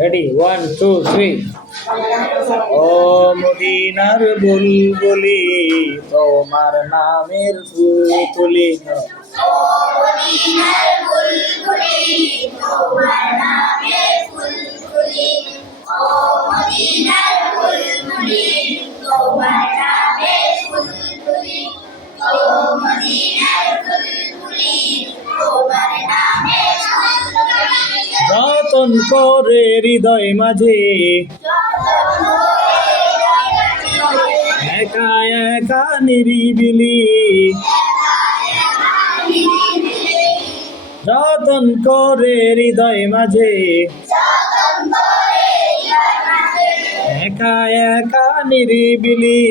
Ready, 1 2 3। ও মদিনার বুলবুলি, তোমার নামের ফুল তুলি। ও মদিনার বুলবুলি, তোমার নামের ফুল তুলি। ও মদিনার বুলবুলি, তোমার নামের ফুল তুলি। ও মদিনার বুলবুলি, তোমার নামের ফুল তুলি। যতন করে হৃদয় মাঝে একা একা নিরিবিলি, যতন করে হৃদয় মাঝে একা একা নিরিবিলি।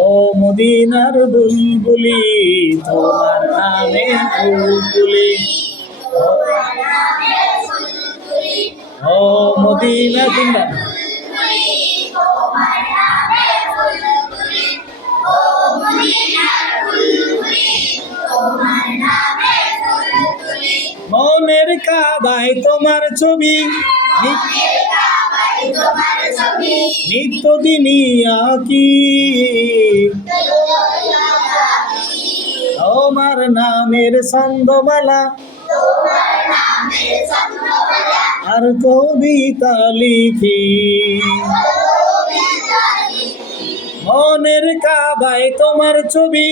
ও মদিনার বুলবুলি, তোমার নামে ফুল তুলি। ও মদিনা দিনা মনের কাবায় তোমার ছবি নিত্যদিনই আঁকি। তোমার নামের ছন্দমালা আর কবিতা লিখি। মনের কাবায় তোমার ছবি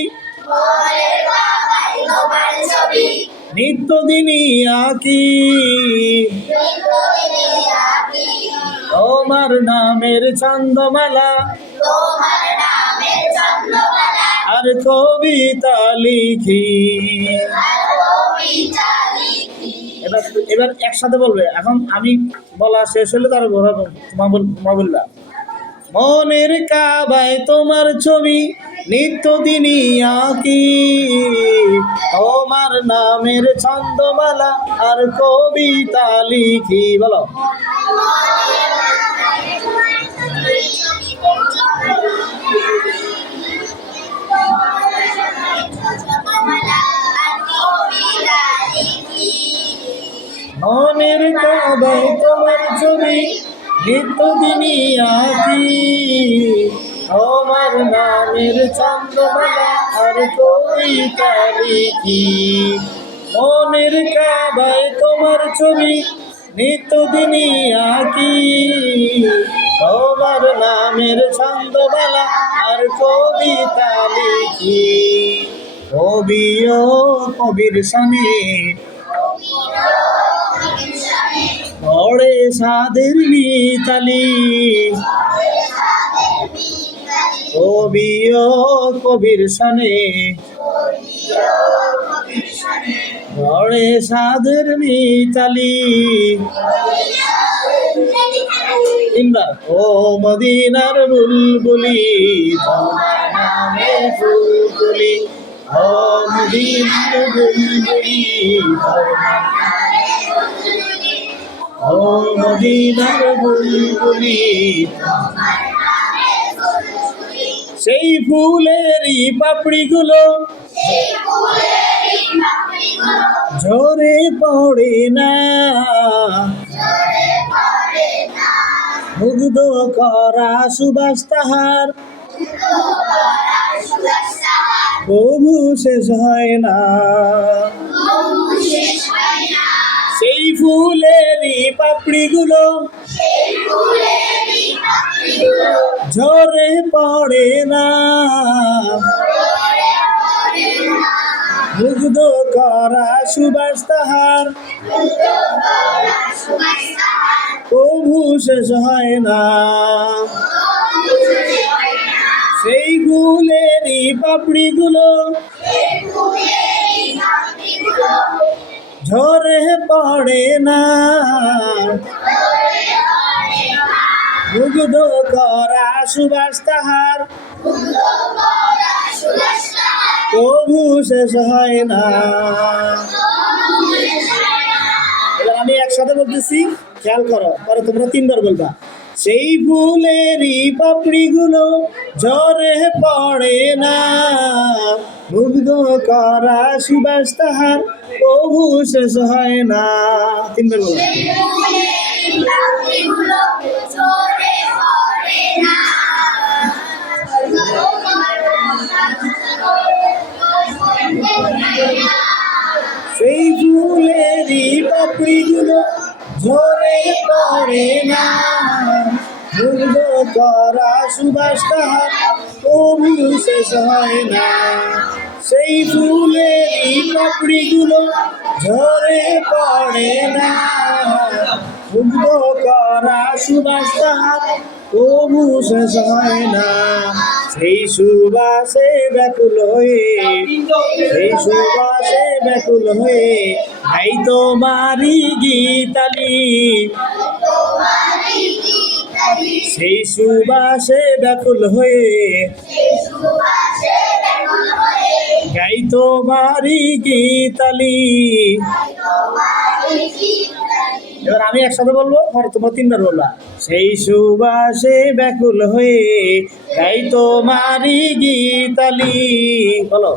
নিত্যদিনই আঁকি। তোমার নামের ছন্দমালা আর কবিতা লিখি। এবার এবার একসাথে বলবে। এখন আমি বলা শেষ হলে তার তোমার বলবা। মনের কাবায় তোমার ছবি নিত্যদিনই আঁকি। তোমার নামের ছন্দমালা আর কবিতা লিখি। বলো। মনের কাবায় তোমার ছবি নিত্যদিনই আঁকি। তোমার নামের ছন্দমালা আর কবিতা লিখি। মনের কাবায় তোমার ছবি নিত্যদিনই আঁকি। তোমার নামের ছন্দমালা আর কবিতা লিখি। কবি ও কবির শানে পড়ে সাদের মিতালি। কবি ও কবির শানে পড়ে সাদের মিতালি। তিনবার। ও মদিনার বুলবুলি, তোমার নামে ফুল তুলি। ও মদিনার বুলবুলি, ও মদিনার বুলবুলি। সেই ফুলেরই পাপড়িগুলো ঝরে পড়ে না, মুগ্ধ করা সুবাস তাহার প্রভু শেষ হয় না। সেই ফুলেরই পাপড়িগুলো ঝরে পড়ে না, মুগ্ধ করা সুবাস তাহার প্রভু শেষ হয় না। সেই ফুলেরই পাপড়িগুলো ঝরে পড়ে না, মুগ্ধ করা সুবাস তাহার প্রভু শেষ হয় না। এবার আমি একসাথে বলতেছি, খেয়াল করো, পরে তোমরা তিনবার বলবা। সেই ফুলেরই পাপড়িগুলো ঝরে পড়ে না, মুগ্ধ করা সুবাস তাহার কবু শেষ হয় না। তিনবার বলো। সেই ফুলের পাপড়িগুলো ঝরে পড়ে না, সেই ফুলেরই পাপড়িগুলো ঝরে পড়ে না, মুগ্ধ করা সুবাস তাহার কবু শেষ হয় না। সেই ফুলেরই পাপড়িগুলো ঝরে পড়ে না, মুগ্ধ করা সুবাস তাহার কবু শেষ হয় না। সেই সুবাসে ব্যাকুল হয়ে, সেই সুবাসে ব্যাকুল হয়ে গাই তোমারি গীতালি, তোমারই গীতালি, সেই সুবাসে ব্যাকুল হয়ে সেই সুবাসে ব্যাকুল হয়ে গাই তোমারি গীতালি। তোমারই গীতালি। এবার আমি একসাথে বলবো, পরে তোমরা তিনবার বলবা। সেই সুবাসে ব্যাকুল হয়ে গাই তোমারি গীতালি। বলো।